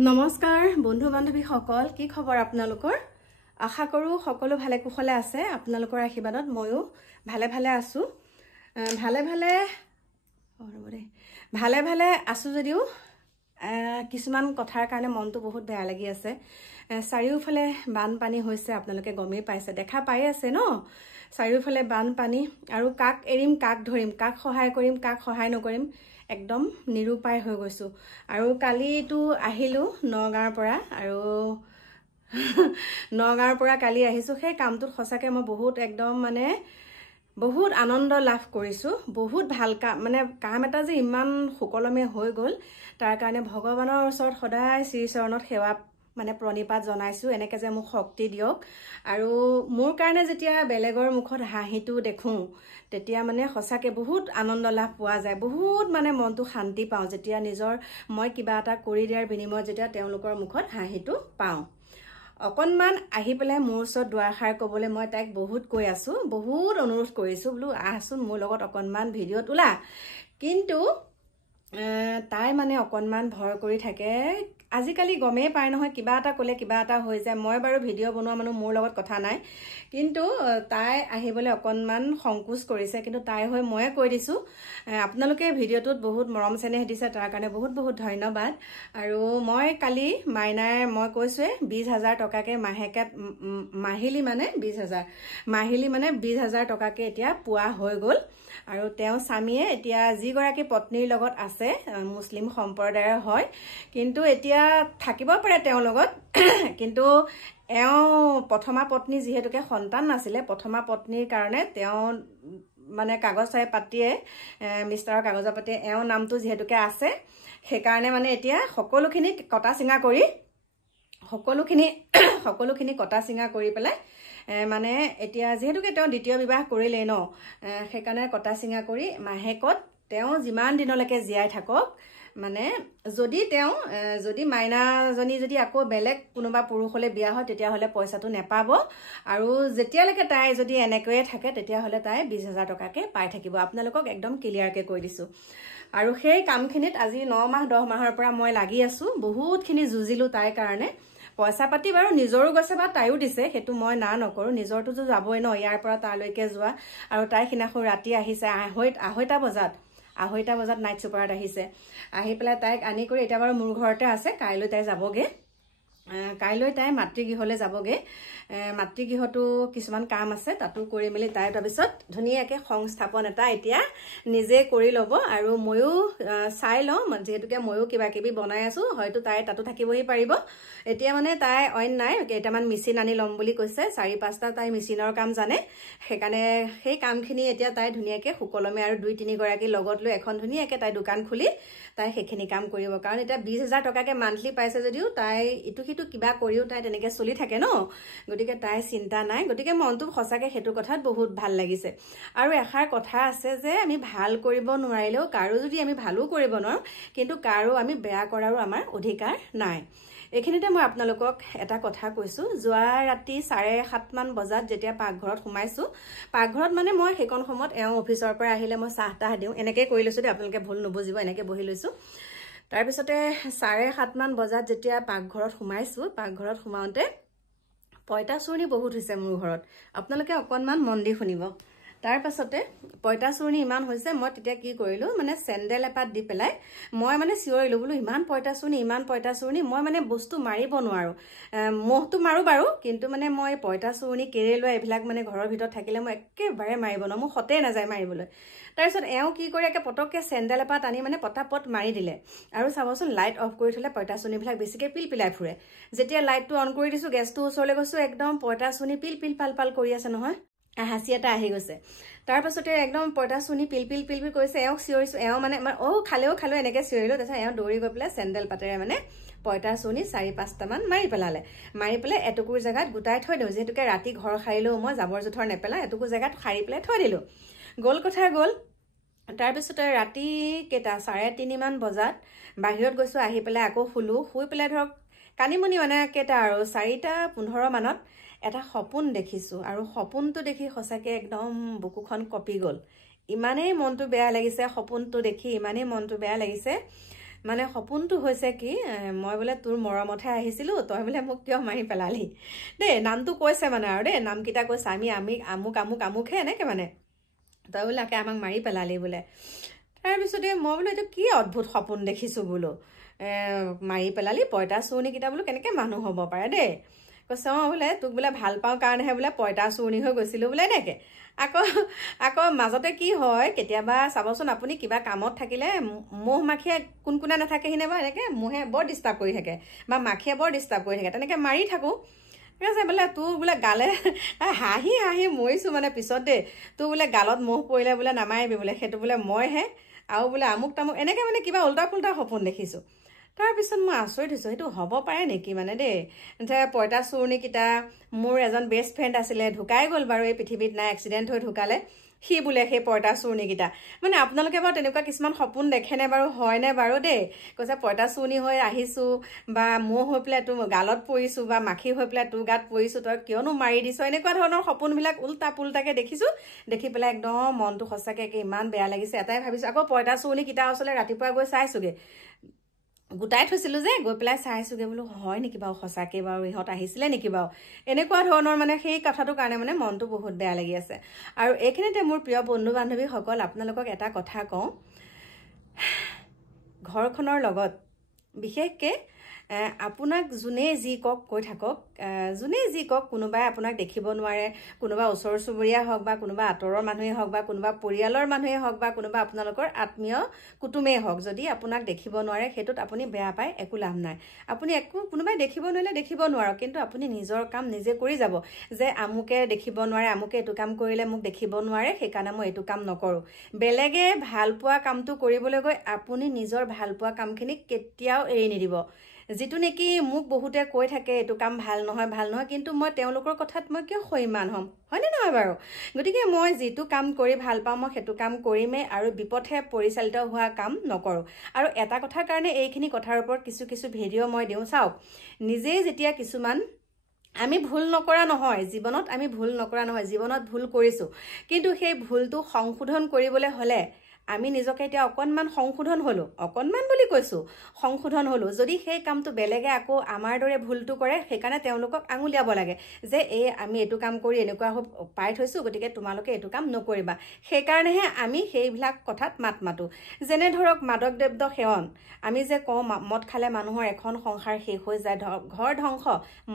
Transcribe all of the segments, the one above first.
নমস্কাৰ বন্ধু বান্ধৱী সকল কি খবৰ আপোনালোকৰ আশা কৰো সকলো ভালে কুশলে আছে আপোনালোকৰ আশীৰ্বাদত ময়ো ভালে ভালে আছো ভালে ভালে আছো যদিও কিছুমান কথাৰ কাৰণে মনটো বহুত বেয়া লাগি আছে চাৰিওফালে বানপানী হৈছে আপোনালোকে গমেই পাইছে দেখা পাই আছে ন চাৰিওফালে বানপানী আৰু কাক এৰিম কাক ধৰিম কাক সহায় কৰিম কাক সহায় নকৰিম একদম নিৰুপায় হৈ গৈছো আৰু কালিটো আহিলো নগাঁৱৰ পৰা আৰু নগাঁৱৰ পৰা কালি আহিছো সেই কামটোত সঁচাকে মই বহুত একদম মানে বহুত আনন্দ লাভ কৰিছো বহুত ভাল কাম মানে কাম এটা যে ইমান সুকলমে হৈ গল তাৰ কাৰণে ভগৱানৰ ওচৰত সদায় শ্ৰী চৰণত সেৱা মানে প্ৰণিপাত জনাইছো এনেকে যে মোক শক্তি দিয়ক আৰু মোৰ কাৰণে যেতিয়া বেলেগৰ মুখত হাঁহিটো দেখো তেতিয়া মানে সঁচাকে বহুত আনন্দ লাভ পোৱা যায় বহুত মানে মনটো শান্তি পাওঁ যেতিয়া নিজৰ মই কিবা এটা কৰি দিয়াৰ বিনিময়ত যেতিয়া তেওঁলোকৰ মুখত হাঁহিটো পাওঁ অকনমান আহি পেলাই মোৰ ওচৰত দুৱাৰখাৰ কবলৈ মই তাইক বহুত কৈ আছো বহুত অনুৰোধ কৰিছো বোলো আহচোন মোৰ লগত অকনমান ভিডিঅ'ত ওলা কিন্তু তাই মানে অকনমান ভয় কৰি থাকে আজিকালি গমেই পায় নহয় কিবা এটা কলে কিবা এটা হৈ যায় মই বাৰু ভিডিঅ' বনোৱা মানুহ মোৰ লগত কথা নাই কিন্তু তাই আহিবলৈ অকনমান সংকোচ কৰিছে কিন্তু তাই হৈ ময়ে কৈ দিছো আপোনালোকে ভিডিঅ'টোত বহুত মৰম চেনেহ দিছে তাৰ কাৰণে বহুত বহুত ধন্যবাদ আৰু মই কালি মাইনাৰ মই কৈছোৱে 20000 টকাকে মাহেকে মাহিলি মানে 20000 টকাকে এতিয়া পোৱা হৈ গল আৰু তেওঁ স্বামীয়ে এতিয়া যিগৰাকী পত্নীৰ লগত আছে মুছলিম সম্প্ৰদায়ৰ হয় কিন্তু এতিয়া থাকিব পাৰে তেওঁৰ লগত কিন্তু এওঁ প্ৰথমা পত্নী যিহেতুকে সন্তান নাছিলে প্ৰথমা পত্নীৰ কাৰণে তেওঁ মানে কাগজ পাতিয়ে মিষ্টাৰৰ কাগজ পাতিয়ে এওঁ নামটো যিহেতুকে আছে সেইকাৰণে মানে এতিয়া সকলোখিনি কটা চিঙা কৰি পেলাই মানে এতিয়া যেহেতুকে তেওঁ দ্বিতীয় বিবাহ কৰিলে ন সেইকাৰণে কটা চিঙা কৰি মাহেকত তেওঁ যিমান দিনলৈকে জীয়াই থাকক মানে যদি মাইনাজনী যদি আকৌ বেলেগ কোনোবা পুৰুষলৈ বিয়া হয় তেতিয়াহ'লে পইচাটো নেপাব আৰু যেতিয়ালৈকে তাই যদি এনেকৈয়ে থাকে তেতিয়াহ'লে তাই 20000 টকাকে পাই থাকিব আপোনালোকক একদম ক্লিয়াৰকে কৈ দিছো আৰু সেই কামখিনিত আজি 9 মাহ 10 মাহৰ পৰা মই লাগি আছো বহুতখিনি যুঁজিলো তাইৰ কাৰণে পইচা পাতি বাৰু নিজৰো গৈছে বা তাইও দিছে সেইটো মই না নকৰো নিজৰটো যে যাবই ন ইয়াৰ পৰা তালৈকে যোৱা আৰু তাই সিনাখন ৰাতি আহিছে 2:30 বজাত নাইট ছুপাৰত আহিছে আহি পেলাই তাইক আনি কৰি এতিয়া বাৰু মোৰ ঘৰতে আছে কাইলৈ তাই যাবগে কাইলৈ তাই মাতৃগৃহলৈ যাবগে মাতৃগৃহটো কিছুমান কাম আছে তাতো কৰি মেলি তাই তাৰপিছত ধুনীয়াকে সংস্থাপন এটা এতিয়া নিজে কৰি ল'ব আৰু ময়ো চাই লওঁ যেহেতুকে ময়ো কিবা কিবি বনাই আছো হয়তো তাই তাতো থাকিবহি পাৰিব এতিয়া মানে তাই অইন নাই কেইটামান মেচিন আনি ল'ম বুলি কৈছে 4-5টা তাই মেচিনৰ কাম জানে সেইকাৰণে সেই কামখিনি এতিয়া তাই ধুনীয়াকে সুকলমে আৰু 2-3 গৰাকী লগত লৈ এখন ধুনীয়াকে তাই দোকান খুলি তাই সেইখিনি কাম কৰিব কাৰণ এতিয়া 20000 টকাকে মান্থলি পাইছে যদিও তাই ইটো সিটো কিবা কৰিও তাই তেনেকে চলি থাকে ন গতিকে তাই চিন্তা নাই গতিকে মনটো সঁচাকে সেইটো কথাত বহুত ভাল লাগিছে আৰু এষাৰ কথা আছে যে আমি ভাল কৰিব নোৱাৰিলেও কাৰো যদি আমি ভালো কৰিব নোৱাৰো কিন্তু কাৰো আমি বেয়া কৰাৰো আমাৰ অধিকাৰ নাই এইখিনিতে মই আপোনালোকক এটা কথা কৈছো যোৱা ৰাতি 7:30 মান বজাত যেতিয়া পাকঘৰত সোমাইছো পাকঘৰত মানে মই সেইকণ সময়ত এওঁ অফিচৰ পৰা আহিলে মই চাহ দিওঁ এনেকৈ কৰি লৈছো দেই আপোনালোকে ভুল নুবুজিব এনেকৈ বহি লৈছো তাৰ পিছতে 7:30 মান বজাত যেতিয়া পাকঘৰত সোমাইছো পাকঘৰত সোমাওতে পইতাচুৰ্ণী বহুত হৈছে মোৰ ঘৰত আপোনালোকে অকনমান মন দি শুনিব তাৰ পাছতে পইতাচুৰ্ণী ইমান হৈছে মই তেতিয়া কি কৰিলো মানে চেন্ডেল এপাত দি পেলাই মই মানে চিঞৰিলো বোলো ইমান পইতাচুৰ্ণী মই মানে বস্তু মাৰিব নোৱাৰো মোহটো মাৰো বাৰু কিন্তু মানে মই পইতাচুৰ্ণী কেৰেলোৱা এইবিলাক মানে ঘৰৰ ভিতৰত থাকিলে মই একেবাৰে মাৰিব নোৱাৰো মোৰ হতে নাযায় মাৰিবলৈ তাৰপিছত এওঁ কি কৰি একে পটককে চেন্ডেল এপাত আনি মানে পটাপট মাৰি দিলে আৰু চাবচোন লাইট অফ কৰি থলে পইতাচুৰ্ণীবিলাক বেছিকে পিলপিলাই ফুৰে যেতিয়া লাইটটো অন কৰি দিছো গেছটো ওচৰলৈ গৈছো একদম পইতাচুৰ্ণী পিল পাল কৰি আছে নহয় হাসি এটা আহি গৈছে তাৰ পাছতে একদম পইতাচুৰ্ণী পিল কৰিছে এওঁ চিঞৰিছো এওঁ মানে খালেও এনেকে চিঞৰিলো তাৰপিছত এওঁ দৌৰি গৈ পেলাই চেন্ডেল পাতেৰে মানে পইতাচুৰ্ণী 4-5টা মান মাৰি পেলাই এটুকুৰ জেগাত গোটাই থৈ দিওঁ যেহেতুকে ৰাতি ঘৰ সাৰিলেও মই জাবৰ জোথৰ নেপেলাই এটুকুৰ জেগাত সাৰি পেলাই থৈ দিলো গ'ল কথা গ'ল তাৰপিছতে ৰাতি কেইটা 3:30 মান বজাত বাহিৰত গৈছো আহি পেলাই আকৌ শুই পেলাই ধৰক কানিমুনি মানে কেইটা আৰু 4:15 মানত এটা সপোন দেখিছো আৰু সপোনটো দেখি সঁচাকে একদম বুকুখন কপি গ'ল ইমানেই মনটো বেয়া লাগিছে সপোনটো দেখি ইমানেই মনটো বেয়া লাগিছে মানে সপোনটো হৈছে কি মই বোলে তোৰ মৰমতহে আহিছিলোঁ তই বোলে মোক কিয় মাৰি পেলালি দেই নামটো কৈছে মানে আৰু দেই নামকেইটা কৈছে আমি আমুক আমুক আমুকহে এনেকৈ মানে তই বোলে আকে আমাক মাৰি পেলালি বোলে তাৰপিছতে মই বোলো এইটো কি অদ্ভুত সপোন দেখিছোঁ বোলো মাৰি পেলালি পঁইতা চুৰণিকেইটা বোলো কেনেকৈ মানুহ হ'ব পাৰে দেই কৈছে অঁ বোলে তোক বোলে ভাল পাওঁ কাৰণেহে বোলে পঁইতা চুৰণি হৈ গৈছিলোঁ বোলে এনেকৈ আকৌ মাজতে কি হয় কেতিয়াবা চাবচোন আপুনি কিবা কামত থাকিলে মহ মাখিয়ে কোনে নাথাকেহি নে বা এনেকৈ মহে বৰ ডিষ্টাৰ্ব কৰি থাকে বা মাখিয়ে বৰ ডিষ্টাৰ্ব কৰি থাকে তেনেকৈ মাৰি থাকোঁ ঠিক আছে বোলে তোৰ বোলে গালে হাঁহি হাঁহি মৰিছোঁ মানে পিছত দেই তোৰ বোলে গালত মহ পৰিলে বোলে নামাৰিবি বোলে সেইটো বোলে মইহে আৰু বোলে আমুক তামুক এনেকৈ মানে কিবা উল্টা পুল্টা সপোন দেখিছোঁ তাৰপিছত মই আচৰিত হৈছোঁ সেইটো হ'ব পাৰে নেকি মানে দেই পঁইতা চুৰণিকেইটা মোৰ এজন বেষ্ট ফ্ৰেণ্ড আছিলে ঢুকাই গ'ল বাৰু এই পৃথিৱীত নাই এক্সিডেণ্ট হৈ ঢুকালে সি বোলে সেই পঁইতা চুৰণিকেইটা মানে আপোনালোকে বাৰু তেনেকুৱা কিছুমান সপোন দেখেনে বাৰু হয়নে বাৰু দেই কৈছে পঁইতা চুৰণি হৈ আহিছোঁ বা মহ হৈ পেলাই তোৰ গালত পৰিছোঁ বা মাখি হৈ পেলাই তোৰ গাত পৰিছোঁ তই কিয়নো মাৰি দিছ এনেকুৱা ধৰণৰ সপোনবিলাক উল্টা পুল্টাকৈ দেখিছোঁ দেখি পেলাই একদম মনটো সঁচাকৈ ইমান বেয়া লাগিছে এটাই ভাবিছোঁ আকৌ পঁইতা চুৰণিকেইটা ওচৰলৈ ৰাতিপুৱা গৈ চাইছোগৈ গোটাই থৈছিলোঁ যে গৈ পেলাই চাইছোগৈ বোলো হয় নেকি বাৰু সঁচাকৈ বাৰু ইহঁত আহিছিলে নেকি বাৰু এনেকুৱা ধৰণৰ মানে সেই কথাটোৰ কাৰণে মানে মনটো বহুত বেয়া লাগি আছে আৰু এইখিনিতে মোৰ প্ৰিয় বন্ধু বান্ধৱীসকল আপোনালোকক এটা কথা কওঁ ঘৰখনৰ লগত বিশেষকৈ আপোনাক যোনে যি কওক কৈ থাকক যোনে যি কওক কোনোবাই আপোনাক দেখিব নোৱাৰে কোনোবা ওচৰ চুবুৰীয়া হওক বা কোনোবা আঁতৰৰ মানুহেই হওক বা কোনোবা পৰিয়ালৰ মানুহেই হওক বা কোনোবা আপোনালোকৰ আত্মীয় কুটুমেই হওক যদি আপোনাক দেখিব নোৱাৰে সেইটোত আপুনি বেয়া পায় একো লাভ নাই আপুনি কোনোবাই দেখিব নোৱাৰিলে দেখিব নোৱাৰক কিন্তু আপুনি নিজৰ কাম নিজে কৰি যাব যে আমুকে দেখিব নোৱাৰে আমুকে এইটো কাম কৰিলে মোক দেখিব নোৱাৰে সেইকাৰণে মই এইটো কাম নকৰোঁ বেলেগে ভাল পোৱা কামটো কৰিবলৈ গৈ আপুনি নিজৰ ভাল পোৱা কামখিনি কেতিয়াও এৰি নিদিব যিটো নেকি মোক বহুতে কৈ থাকে এইটো কাম ভাল নহয় কিন্তু মই তেওঁলোকৰ কথাত মই কিয় সৈমান হ'ম হয়নে নহয় বাৰু গতিকে মই যিটো কাম কৰি ভাল পাওঁ মই সেইটো কাম কৰিমেই আৰু বিপথে পৰিচালিত হোৱা কাম নকৰোঁ আৰু এটা কথাৰ কাৰণে এইখিনি কথাৰ ওপৰত কিছু ভিডিঅ' মই দিওঁ চাওক নিজেই যেতিয়া কিছুমান আমি ভুল নকৰা নহয় জীৱনত আমি ভুল নকৰা নহয় জীৱনত ভুল কৰিছোঁ কিন্তু সেই ভুলটো সংশোধন কৰিবলৈ হ'লে আমি নিজকে এতিয়া অকণমান সংশোধন হ'লোঁ অকণমান বুলি কৈছোঁ সংশোধন হ'লোঁ যদি সেই কামটো বেলেগে আকৌ আমাৰ দৰে ভুলটো কৰে সেইকাৰণে তেওঁলোকক আঙুলিয়াব লাগে যে আমি এইটো কাম কৰি এনেকুৱা পাই থৈছোঁ গতিকে তোমালোকে এইটো কাম নকৰিবা সেইকাৰণেহে আমি সেইবিলাক কথাত মাত মাতোঁ যেনে ধৰক মাদক দ্ৰব্য সেৱন আমি যে কওঁ মদ খালে মানুহৰ এখন সংসাৰ শেষ হৈ যায় ঘৰ ধ্বংস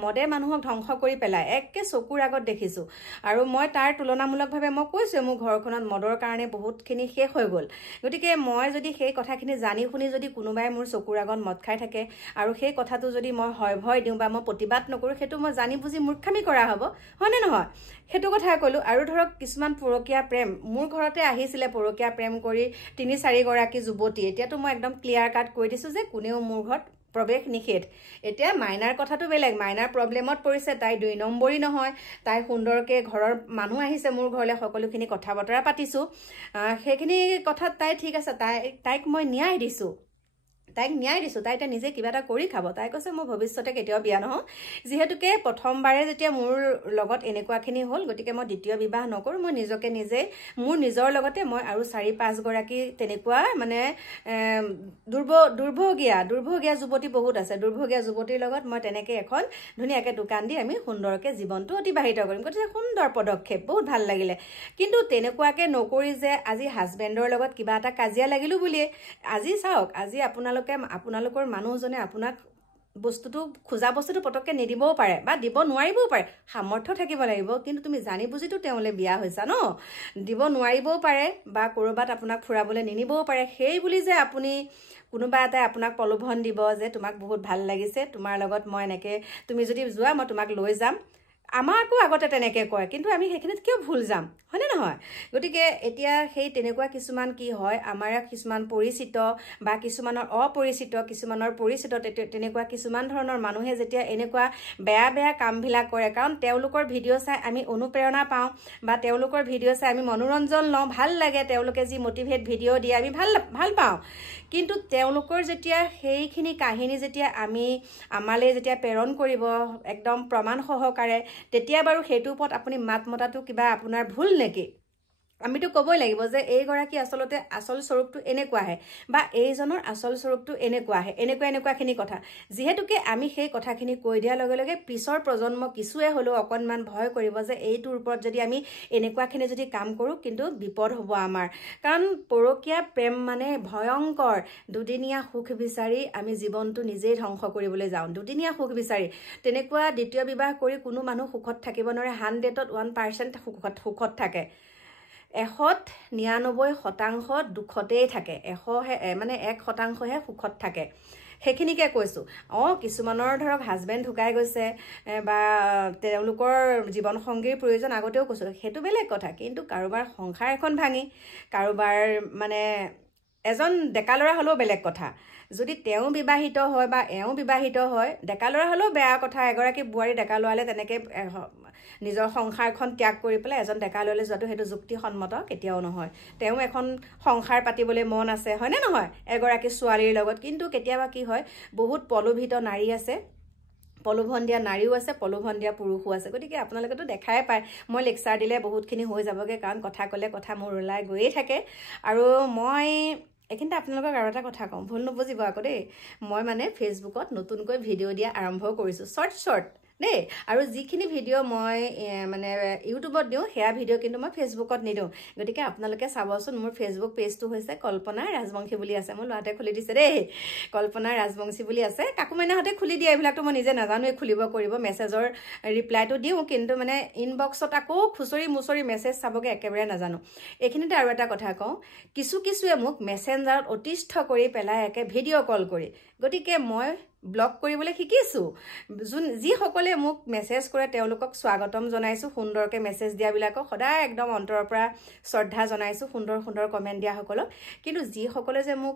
মদে মানুহক ধ্বংস কৰি পেলায় একে চকুৰ আগত দেখিছোঁ আৰু মই তাৰ তুলনামূলকভাৱে মই কৈছোঁ মোৰ ঘৰখনত মদৰ কাৰণে বহুতখিনি শেষ হৈ গ'ল গতিকে মই যদি সেই কথাখিনি জানি শুনি যদি কোনোবাই মোৰ চকুৰ আগত মদ খাই থাকে আৰু সেই কথাটো যদি মই ভয় দিওঁ বা মই প্ৰতিবাদ নকৰোঁ সেইটো মই জানি বুজি মূৰ্খামি কৰা হ'ব হয়নে নহয় সেইটো কথা ক'লোঁ আৰু ধৰক কিছুমান পৰকীয়া প্ৰেম মোৰ ঘৰতে আহিছিলে পৰকীয়া প্ৰেম কৰি ৩-৪ গৰাকী যুৱতী এতিয়াতো মই একদম ক্লিয়াৰ কাট কৈ দিছোঁ যে কোনেও মোৰ ঘৰত প্ৰৱেশ নিষেধ এতিয়া মাইনাৰ কথাটো বেলেগ মাইনাৰ প্ৰব্লেমত পৰিছে তাই ২ নম্বৰী নহয় তাই সুন্দৰকৈ ঘৰৰ মানুহ আহিছে মোৰ ঘৰলৈ সকলোখিনি কথা বতৰা পাতিছোঁ সেইখিনি কথাত তাই ঠিক আছে তাইক মই ন্যায় দিছোঁ তাই এতিয়া নিজে কিবা এটা কৰি খাব তাই কৈছে মই ভৱিষ্যতে কেতিয়াও বিয়া নহওঁ যিহেতুকে প্ৰথমবাৰে যেতিয়া মোৰ লগত এনেকুৱাখিনি হ'ল গতিকে মই দ্বিতীয় বিবাহ নকৰোঁ মই নিজকে নিজে মোৰ নিজৰ লগতে মই আৰু ৪-৫ গৰাকী তেনেকুৱা মানে দুৰ্ভগীয়া যুৱতী বহুত আছে দুৰ্ভগীয়া যুৱতীৰ লগত মই তেনেকৈ এখন ধুনীয়াকৈ দোকান দি আমি সুন্দৰকৈ জীৱনটো অতিবাহিত কৰিম গতিকে সুন্দৰ পদক্ষেপ বহুত ভাল লাগিলে কিন্তু তেনেকুৱাকৈ নকৰি যে আজি হাজবেণ্ডৰ লগত কিবা এটা কাজিয়া লাগিলোঁ বুলিয়ে আজি চাওক আজি আপোনালোকৰ মানুহজনে আপোনাক বস্তুটো খোজা বস্তুটো পটককৈ নিদিবও পাৰে বা দিব নোৱাৰিবও পাৰে সামৰ্থ্য থাকিব লাগিব কিন্তু তুমি জানি বুজিতো তেওঁলৈ বিয়া হৈছা ন দিব নোৱাৰিবও পাৰে বা ক'ৰবাত আপোনাক ফুৰাবলৈ নিনিবও পাৰে সেই বুলি যে আপুনি কোনোবা এটাই আপোনাক প্ৰলোভন দিব যে তোমাক বহুত ভাল লাগিছে তোমাৰ লগত মই এনেকৈ তুমি যদি যোৱা মই তোমাক লৈ যাম আমাকো আগতে তেনেকৈ কয় কিন্তু আমি সেইখিনিত কিয় ভুল যাম হয়নে নহয় গতিকে এতিয়া সেই তেনেকুৱা কিছুমান কি হয় আমাৰ কিছুমান পৰিচিত বা কিছুমানৰ অপৰিচিত কিছুমানৰ পৰিচিত তেনেকুৱা কিছুমান ধৰণৰ মানুহে যেতিয়া এনেকুৱা বেয়া কামবিলাক কৰে কাৰণ তেওঁলোকৰ ভিডিঅ' চাই আমি অনুপ্ৰেৰণা পাওঁ বা তেওঁলোকৰ ভিডিঅ' চাই আমি মনোৰঞ্জন লওঁ ভাল লাগে তেওঁলোকে যি মটিভেট ভিডিঅ' দিয়ে আমি ভাল পাওঁ কিন্তু তেওঁলোকৰ যেতিয়া সেইখিনি কাহিনী যেতিয়া আমালৈ যেতিয়া প্ৰেৰণ কৰিব একদম প্ৰমাণ সহকাৰে তেতিয়া বাৰু সেইটোৰ ওপৰত আপুনি মাত মতাটো কিবা আপোনাৰ ভুল নেকি আমিতো ক'বই লাগিব যে এইগৰাকী আচলতে আচল স্বৰূপটো এনেকুৱাহে বা এইজনৰ আচল স্বৰূপটো এনেকুৱাহে, এনেকুৱাখিনি কথা। যিহেতুকে আমি সেই কথাখিনি কৈ দিয়াৰ লগে লগে পিছৰ প্ৰজন্ম কিছুৱে হ'লেও অকণমান ভয় কৰিব যে এইটোৰ ওপৰত যদি আমি এনেকুৱাখিনি যদি কাম কৰোঁ কিন্তু বিপদ হ'ব আমাৰ। কাৰণ পৰকীয়া প্ৰেম মানে ভয়ংকৰ। দুদিনীয়া সুখ বিচাৰি আমি জীৱনটো নিজেই ধ্বংস কৰিবলৈ যাওঁ। দুদিনীয়া সুখ বিচাৰি তেনেকুৱা দ্বিতীয় বিবাহ কৰি কোনো মানুহ সুখত থাকিব নোৱাৰে। 100% সুখত থাকে। 199% দুখতেই থাকে। 1% সুখত থাকে। সেইখিনিকে কৈছোঁ। কিছুমানৰ ধৰক হাজবেণ্ড ঢুকাই গৈছে বা তেওঁলোকৰ জীৱনসংগীৰ প্ৰয়োজন আগতেও কৈছোঁ, সেইটো বেলেগ কথা। কিন্তু কাৰোবাৰ সংসাৰ এখন ভাঙি কাৰোবাৰ মানে এজন ডেকা ল'ৰা হ'লেও বেলেগ কথা। যদি তেওঁ বিবাহিত হয় বা এওঁ বিবাহিত হয়, ডেকা ল'ৰা হ'লেও বেয়া কথা। এগৰাকী বোৱাৰী ডেকা ল'ৰালে তেনেকৈ নিজৰ সংসাৰখন ত্যাগ কৰি পেলাই এজন ডেকা ল'ৰালৈ যোৱাটো সেইটো যুক্তিসন্মত কেতিয়াও নহয়। তেওঁ এখন সংসাৰ পাতিবলৈ মন আছে, হয়নে নহয়, এগৰাকী ছোৱালীৰ লগত। কিন্তু কেতিয়াবা কি হয়, বহুত প্ৰলোভিত নাৰী আছে, প্ৰলোভন দিয়া নাৰীও আছে, প্ৰলোভন দিয়া পুৰুষো আছে। গতিকে আপোনালোকেতো দেখাই পায়, মই লেকচাৰ দিলে বহুতখিনি হৈ যাবগৈ, কাৰণ কথা ক'লে কথা মোৰ ওলাই গৈয়ে থাকে। আৰু মই এইখিনিতে আপোনালোকক আৰু এটা কথা কওঁ, ভুল নুবুজিব আকৌ দেই। মই মানে ফেচবুকত নতুনকৈ ভিডিঅ' দিয়া আৰম্ভ কৰিছোঁ, শ্বৰ্ট দেই। আৰু যিখিনি ভিডিঅ' মই মানে ইউটিউবত দিওঁ সেয়া ভিডিঅ' কিন্তু মই ফেচবুকত নিদিওঁ। গতিকে আপোনালোকে চাবচোন, মোৰ ফেচবুক পেজটো হৈছে কল্পনা ৰাজবংশী বুলি আছে। মোৰ ল'ৰাটোৱে খুলি দিছে দেই, কল্পনা ৰাজবংশী বুলি আছে। কাকু মাইনাহঁতে খুলি দিয়ে, এইবিলাকতো মই নিজে নাজানোৱে খুলিব কৰিব। মেছেজৰ ৰিপ্লাইটো দিওঁ, কিন্তু মানে ইনবক্সত আকৌ খুচৰি মুচৰি মেছেজ চাবগৈ একেবাৰে নাজানো। এইখিনিতে আৰু এটা কথা কওঁ, কিছুৱে মোক মেছেঞ্জাৰত অতিষ্ঠ কৰি পেলাই একে ভিডিঅ' কল কৰি। গতিকে মই ব্লক কৰিবলৈ শিকিছোঁ। যিসকলে মোক মেছেজ কৰে তেওঁলোকক স্বাগতম জনাইছোঁ। সুন্দৰকৈ মেছেজ দিয়াবিলাকক সদায় একদম অন্তৰৰ পৰা শ্ৰদ্ধা জনাইছোঁ, সুন্দৰ কমেণ্ট দিয়াসকলক। কিন্তু যিসকলে যে মোক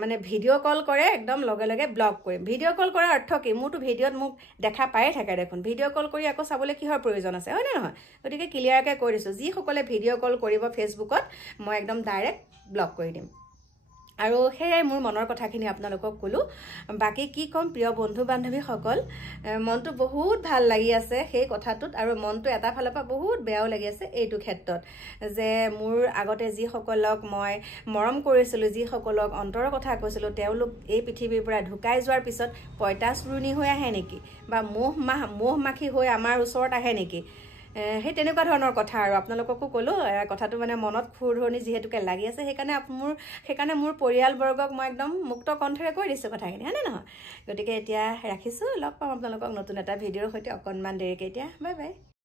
মানে ভিডিঅ' কল কৰে, একদম লগে লগে ব্লক কৰিম। ভিডিঅ' কল কৰাৰ অৰ্থ কি? মোৰতো ভিডিঅ'ত মোক দেখা পায়ে থাকে দেখোন। ভিডিঅ' কল কৰি আকৌ চাবলৈ কিহৰ প্ৰয়োজন আছে, হয়নে নহয়? গতিকে ক্লিয়াৰকৈ কৈ দিছোঁ, যিসকলে ভিডিঅ' কল কৰিব ফেচবুকত, মই একদম ডাইৰেক্ট ব্লক কৰি দিম। আৰু সেয়াই মোৰ মনৰ কথাখিনি আপোনালোকক ক'লোঁ। বাকী কি ক'ম, প্ৰিয় বন্ধু বান্ধৱীসকল, মনটো বহুত ভাল লাগি আছে সেই কথাটোত, আৰু মনটো এটা ফালৰ পৰা বহুত বেয়াও লাগি আছে এইটো ক্ষেত্ৰত যে মোৰ আগতে যিসকলক মই মৰম কৰিছিলোঁ, যিসকলক অন্তৰৰ কথা কৈছিলোঁ, তেওঁলোক এই পৃথিৱীৰ পৰা ঢুকাই যোৱাৰ পিছত পঁইতাচোৰণি হৈ আহে নেকি, বা মহ মাখি হৈ আমাৰ ওচৰত আহে নেকি, সেই তেনেকুৱা ধৰণৰ কথা। আৰু আপোনালোককো ক'লোঁ, কথাটো মানে মনত খুৰধৰণি যিহেতুকে লাগি আছে, সেইকাৰণে মোৰ পৰিয়ালবৰ্গক মই একদম মুক্ত কণ্ঠৰে কৈ দিছোঁ কথাখিনি, হয়নে নহয়? গতিকে এতিয়া ৰাখিছোঁ, লগ পাম আপোনালোকক নতুন এটা ভিডিঅ'ৰ সৈতে অকণমান দেৰিকৈ। এতিয়া বাই বাই।